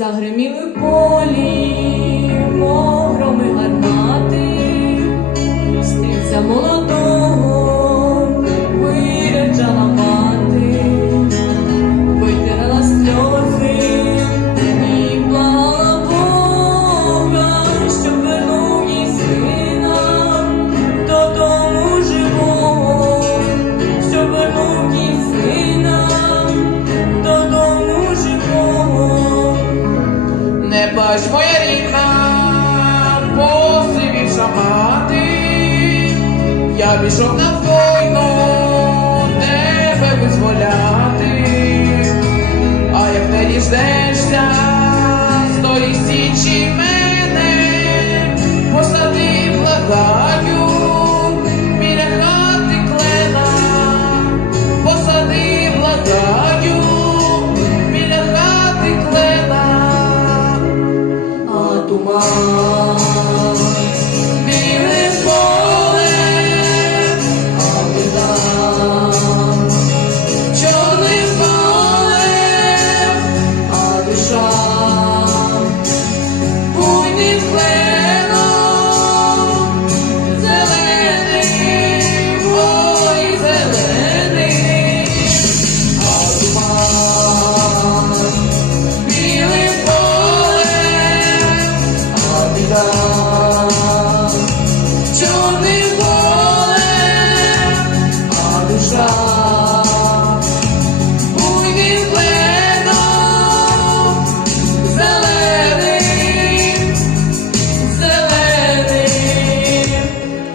Загриміли полі. Плач моя рідна, посивівша мати, я пішов на війну.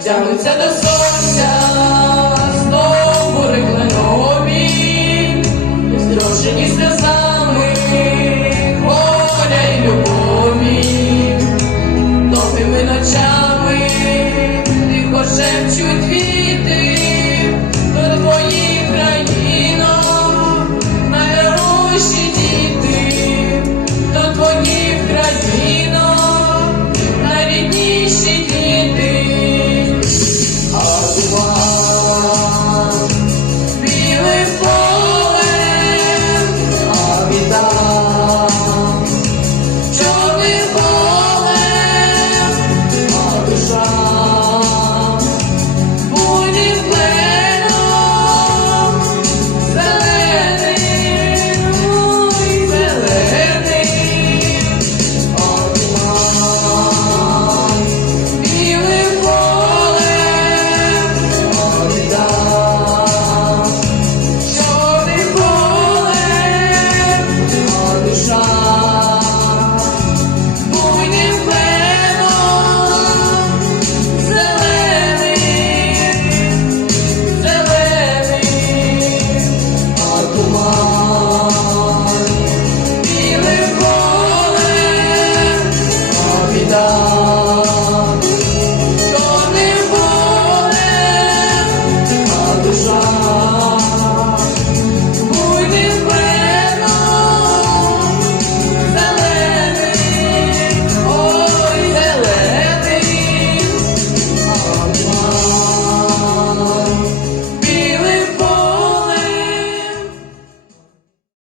Tchau, tchau, dançou.